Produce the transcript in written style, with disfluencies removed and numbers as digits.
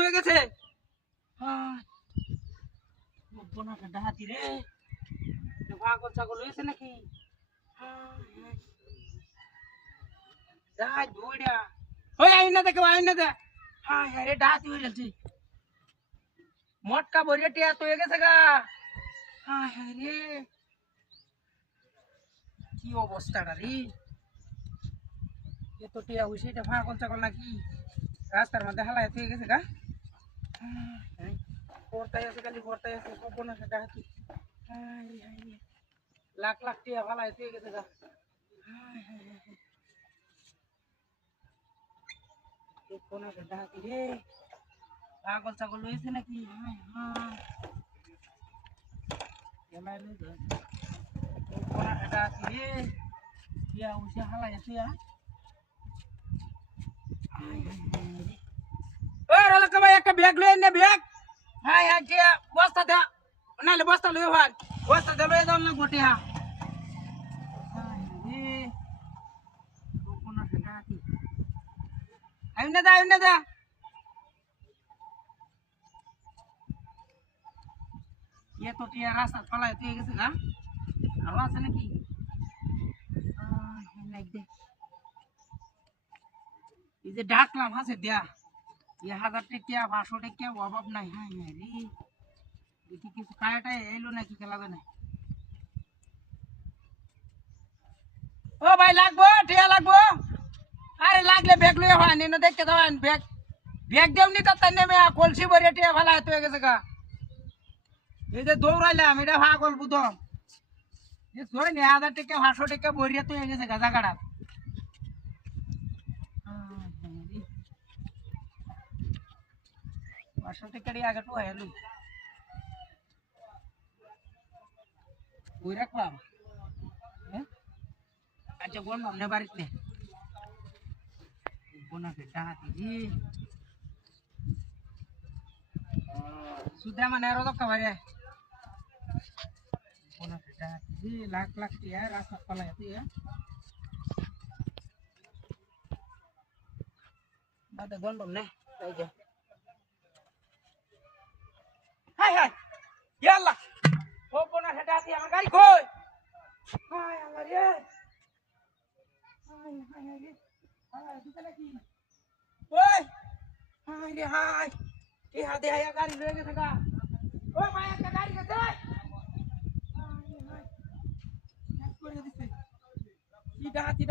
হয়ে গেছে ডাহাতি রে পাগল ছাগল হয়েছে নাকি যাই দৌড়া ওই আইনা দেখো আইনা দেখ হ্যাঁ হ্যাঁ রে ডাহাতি হয়ে গেছে মটকা ভরিয়ে টিয়া তো হয়ে গেছে গা হ্যাঁ হ্যাঁ রে কি অবস্থাটা রে এত টিয়া হয়েছে এটা পাগল ছাগল নাকি রাস্তার মধ্যে হালা হয়ে গেছে গা পড়তাই আছে খালি পড়তাই আছে কখন আছে ডাহাতি লাখ লাখ টিয়া ভালা হয়ে গেছে গা কোন আছে ডাহাতি রে পাগল ছাগল হয়েছে নাকি কোন আছে ডাহাতি রে টিয়া হয়েছে হালা আছে একটা ব্যাগ লয়ে নে ব্যাগ হ্যাঁ হ্যাঁ টিয়া বস্তা দে নাহলে বস্তা লয়ে ভাগ বস্তা দে লয়ে দাও না গোটিয়া আইনে দা ये तो टिया रास्ता फला है तो कैसे का आवाज है ना की लाइक दे ये डाकलाम हां से दिया ये 1000 টিয়া 500 টিয়া অভাব নাই হ্যাঁ রে দেখি কিছু কায়াটা এলো নাকি খেলা জানে ও ভাই লাগবো টিয়া লাগবো আরে লাগলে ব্যাগ লয়ে হয় নিনো দেখতে দাও ব্যাগ ব্যাগ দেওনি তো তাই নেমে কলসি ভরে টিয়া ফেলা হয়ে গেছে গা এই যে দৌড়াইলাম এটা পাগল বুদম এই ধরে নি 1000 টিয়া 500 টিয়া ভরিয়ে তো হয়ে গেছে গা জায়গাটা 500 টিয়া আগে তো হেলু ওই রাখলাম হ্যাঁ আচ্ছা কোন মনে বাড়িতে কোনা বেটা দিদি सुद्धा मने रो तो कवरे कोना बेटा जी लाख लाख टिया रास्ता पला है बात गोंडम ने आई जा हाय हाय यल्ला ओ कोना बेटा दी हम गाड़ी खोय हाय अल्लाह रे हाय हाय रे हाय कितने की ओए हाय रे हाय ये हाथे आया गाड़ी ले के सका ओ माया का गाड़ी के दे हाय हाय कोई दिसे ई डाहाती